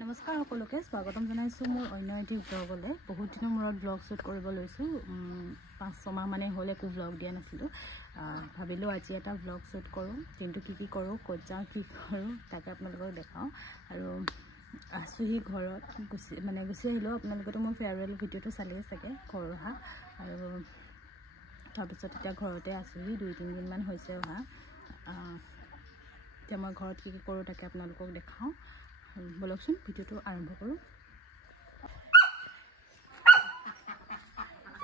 নমস্কাৰ সকলোকে স্বাগতম জনাইছো মোৰ অন্য এটি ব্লগলৈ। বহুত দিনৰ মূৰত ব্লগ শ্বুট কৰিব লৈছোঁ। 5-6 মাহ মানে হ'ল একো ব্লগ দিয়া নাছিলোঁ। ভাবিলোঁ আজি এটা ব্লগ শ্বুট কৰোঁ, কিন্তু কি কৰোঁ, ক'ত যাওঁ, কি কৰোঁ তাকে আপোনালোকক দেখাওঁ। আৰু আছোঁহি ঘৰত, গুচি আহিলোঁ। আপোনালোকেতো মোৰ ফেয়াৰৱেল ভিডিঅ'টো চালেই চাগে, ঘৰ অহা। আৰু তাৰপিছত এতিয়া ঘৰতে আছোঁহি, 2-3 দিনমান হৈছে অহা। এতিয়া মই ঘৰত কি কৰোঁ তাকে আপোনালোকক দেখাওঁ। বলকচোন ভিডিঅ'টো আৰম্ভ কৰোঁ।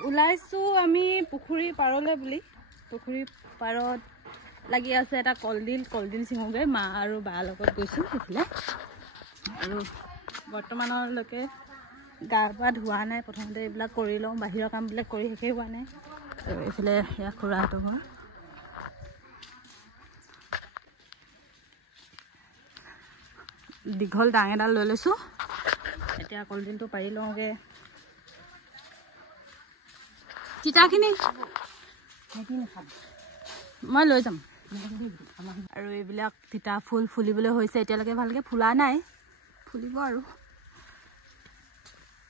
ওলাইছোঁ আমি পুখুৰী পাৰলৈ বুলি। পুখুৰী পাৰত লাগি আছে এটা কলডিল ছিঙোগৈ। মা আৰু বাৰ লগত গৈছোঁ সেইফালে। আৰু বৰ্তমানলৈকে গা পা ধোৱা নাই। প্ৰথমতে এইবিলাক কৰি লওঁ, বাহিৰৰ কামবিলাক কৰি শেষেই হোৱা নাই। আৰু এইফালে সেয়া খুৰাহঁতৰ ঘৰ। দীঘল ডাং এডাল লৈ লৈছোঁ। এতিয়া কলডিলটো পাৰি লওঁগৈ। তিতাখিনি মই লৈ যাম। আৰু এইবিলাক তিতা ফুল ফুলিবলৈ হৈছে, এতিয়ালৈকে ভালকৈ ফুলা নাই, ফুলিব আৰু।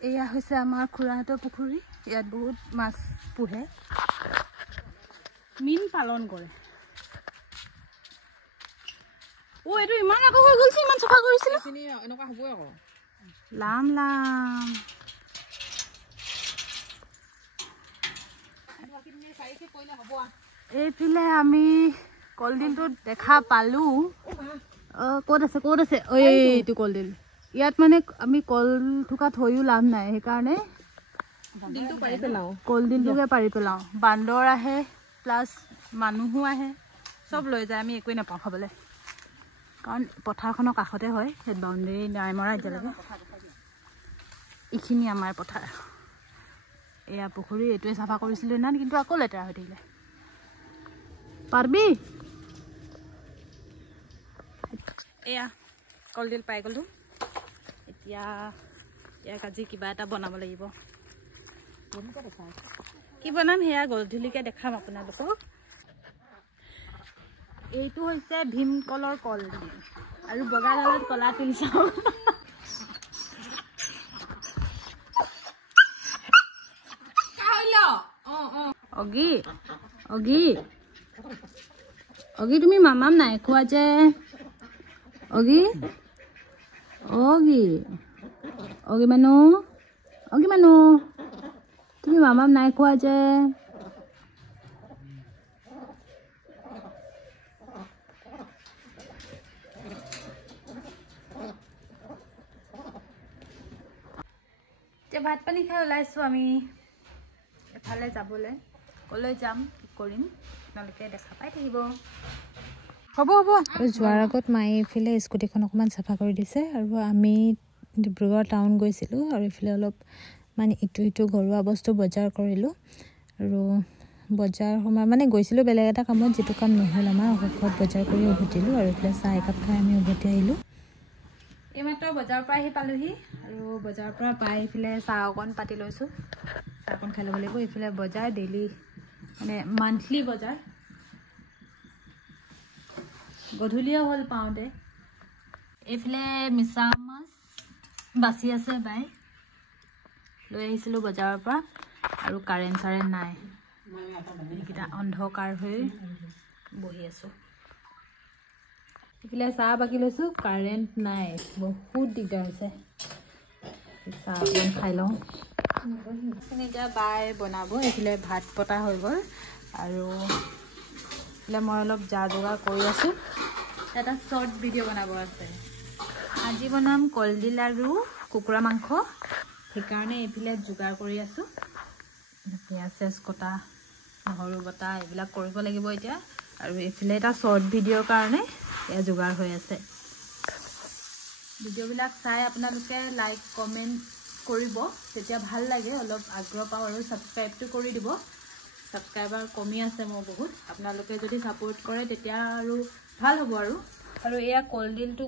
এয়া হৈছে আমাৰ খুৰাহঁতৰ পুখুৰী। ইয়াত বহুত মাছ পোহে, মীন পালন কৰে। এইটো ইমান আকৌ হৈ গ'লছে, ইমান চফা কৰিছিলোঁ। এনেকুৱা হ'বই আকৌ। লাম এইফালে আমি কলডিলটো দেখা পালোঁ। ক'ত আছে এইটো কলডিল। ইয়াত মানে আমি কল থোকা থৈও লাভ নাই, সেইকাৰণে কলডিলটোকে পাৰি পেলাওঁ। বান্দৰ আহে, প্লাছ মানুহো আহে, চব লৈ যায়। আমি একোৱেই নাপাওঁ খাবলৈ, কাৰণ পথাৰখনৰ কাষতে হয়। সেই বাউণ্ডেৰী নাই মৰা এতিয়ালৈকে। এইখিনি আমাৰ পথাৰ। এয়া পুখুৰী, এইটোৱে চাফা কৰিছিলোঁ ইমান, কিন্তু আকৌ লেতেৰা হৈ থাকিলে। পাৰবি। এয়া কলডিল পাই গ'লোঁ। এতিয়া ইয়াক আজি কিবা এটা বনাব লাগিব। কি বনাম সেয়া গধূলিকৈ দেখাম আপোনালোকক। এইটো হৈছে ভীমকলৰ কলডিল আৰু বগা ডালত কলা তিল চাউল। অগি তুমি মামাম নাই খোৱা যে। অগি মানুহ তুমি মামাম নাই খোৱা যে। এতিয়া ভাত পানী খাই ওলাইছোঁ আমি এফালে যাবলৈ। ক'লৈ যাম, কি কৰিম আপোনালোকে দেখা পাই থাকিব। হ'ব। যোৱাৰ আগত মায়ে এইফালে স্কুটিখন অকণমান চাফা কৰি দিছে। আৰু আমি ডিব্ৰুগড় টাউন গৈছিলোঁ, আৰু এইফালে অলপ মানে ইটো ঘৰুৱা বস্তু বজাৰ কৰিলোঁ। আৰু বজাৰ সময় মানে গৈছিলোঁ বেলেগ এটা কামত, যিটো কাম নহ'ল আমাৰ। ঘৰত বজাৰ কৰি উভতিলোঁ, আৰু এইফালে চাহ একাপ খাই আমি উভতি আহিলোঁ। এইমাত্ৰ বজাৰৰ পৰা আহি পালোঁহি, আৰু বজাৰৰ পৰা পাই এইফালে চাহ অকণ পাতি লৈছোঁ। চাহ অকণ খাই ল'ব লাগিব। এইফালে বজাৰ ডেইলি মানে মান্থলি বজাৰ, গধূলিও হ'ল পাওঁতে। এইফালে মিছা মাছ বাচি আছে বাই, লৈ আহিছিলোঁ বজাৰৰ পৰা। আৰু কাৰেণ্ট নাই, এইকেইটা অন্ধকাৰ হৈ বহি আছোঁ। এইফালে চাহ বাকি লৈছোঁ, কাৰেণ্ট নাই, বহুত দিগদাৰ হৈছে। চাহ অকণ খাই লওঁ। এতিয়া বাই বনাব। এইফালে ভাত পতা হৈ গ'ল, আৰু এইফালে মই অলপ যা যোগাৰ কৰি আছোঁ। এটা শ্বৰ্ট ভিডিঅ' বনাব আছে। আজি বনাম কলডিল আৰু কুকুৰা মাংস, সেইকাৰণে এইফালে যোগাৰ কৰি আছোঁ। পিঁয়াজ কটা, নহৰু বটা, এইবিলাক কৰিব লাগিব এতিয়া। আৰু এইফালে এটা শ্বৰ্ট ভিডিঅ'ৰ কাৰণে এয়া যোগাৰ হৈ আছে। ভিডিঅ'বিলাক চাই আপোনালোকে লাইক কমেণ্ট কৰিব, তেতিয়া ভাল লাগে, অলপ আগ্ৰহ পাওঁ। আৰু ছাবস্ক্ৰাইবটো কৰি দিব। ছাবস্ক্ৰাইবাৰ কমি আছে মোৰ বহুত। আপোনালোকে যদি ছাপোৰ্ট কৰে তেতিয়া আৰু ভাল হ'ব। আৰু এয়া কলডিলটো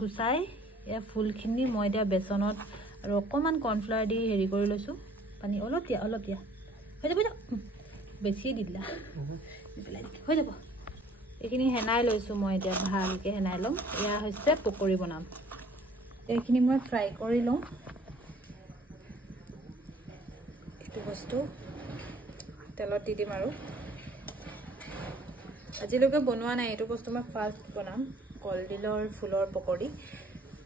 গুচাই, এয়া ফুলখিনি মই এতিয়া বেচনত আৰু অকণমান কৰ্ণফ্লাৱাৰ দি হেৰি কৰি লৈছোঁ। পানী অলপ দিয়া হৈ যাব, বেছি দি দিলা, হৈ যাব। এইখিনি সেনাই লৈছোঁ মই, এতিয়া ভালকৈ সেনাই ল'ম। এয়া হৈছে পকৰি বনাম। এইখিনি মই ফ্ৰাই কৰি লওঁ এইটো বস্তু তেলত দি দিম আৰু আজিলৈকে বনোৱা নাই এইটো বস্তু মই ফাৰ্ষ্ট বনাম কলডিলৰ ফুলৰ পকৰি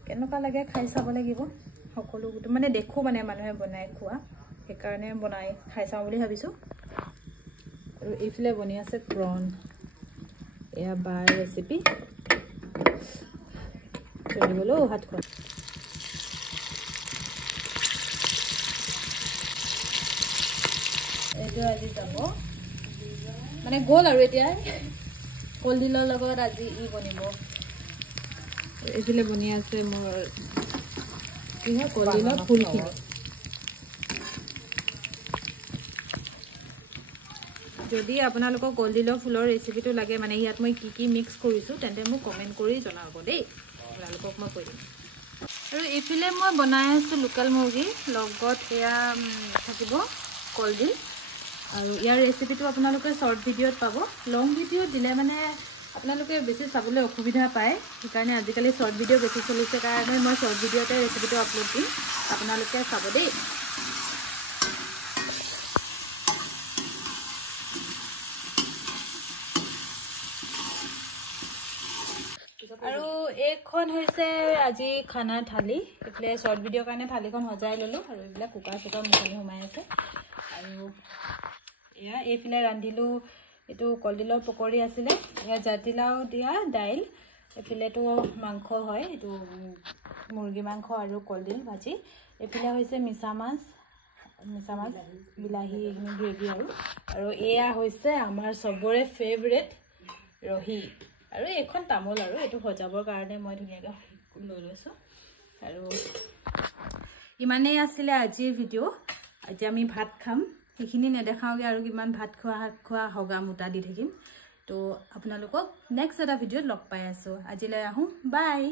কেনেকুৱা লাগে খাই চাব লাগিব সকলো মানে দেখো মানে মানুহে বনাই খোৱা সেইকাৰণে বনাই খাই চাওঁ বুলি ভাবিছোঁ আৰু এইফালে বনি আছে প্ৰন এয়া বাৰ ৰেচিপি চলিবলৈ হাতখন এইটো আজি যাব মানে গ'ল আৰু এতিয়া কলডিলৰ লগত আজি ই বনিব এইফালে বনি আছে মোৰ কি হয় কলডিলৰ ফুলখিনি যদি আপোনালোকক কলডিলৰ ফুলৰ ৰেচিপিটো লাগে মানে ইয়াত মই কি মিক্স কৰিছোঁ তেন্তে মোক কমেণ্ট কৰি জনাব দেই আপোনালোকক মই কৈ দিম আৰু এইফালে মই বনাই আছোঁ লোকেল মুৰ্গী লগত এয়া থাকিব কলডিল আৰু ইয়াৰ ৰেচিপিটো আপোনালোকে শ্বৰ্ট ভিডিঅ'ত পাব লং ভিডিঅ'ত দিলে মানে আপোনালোকে বেছি চাবলৈ অসুবিধা পায় সেইকাৰণে আজিকালি শ্বৰ্ট ভিডিঅ' বেছি চলিছে কাৰণে মই শ্বৰ্ট ভিডিঅ'তে ৰেচিপিটো আপলোড দিম আপোনালোকে চাব দেই আৰু এইখন হৈছে আজি খানা থালি এইফালে শ্বৰ্ট ভিডিঅ'ৰ কাৰণে থালিখন সজাই ল'লোঁ আৰু এইবিলাক কুকাৰ চুকাৰ মুকলি সোমাই আছে আৰু এয়া এইফালে ৰান্ধিলোঁ এইটো কলডিলৰ পকৰি আছিলে এয়া জাতিলাও দিয়া দাইল এইফালেতো মাংস হয় এইটো মুৰ্গী মাংস আৰু কলডিল ভাজি এইফালে হৈছে মিছা মাছ বিলাহী এইখিনি গ্ৰেভি আৰু এয়া হৈছে আমাৰ চবৰে ফেভৰেট ৰহি আৰু এইখন তামোল আৰু এইটো সজাবৰ কাৰণে মই ধুনীয়াকৈ লৈ লৈছোঁ আৰু ইমানেই আছিলে আজিৰ ভিডিঅ' আজি আমি ভাত খাম সেইখিনি নেদেখাওঁগৈ আৰু কিমান ভাত খোৱা হগা মোটা দি থাকিম তো আপোনালোকক নেক্সট এটা ভিডিঅ'ত লগ পাই আছোঁ আজিলৈ আহোঁ বাই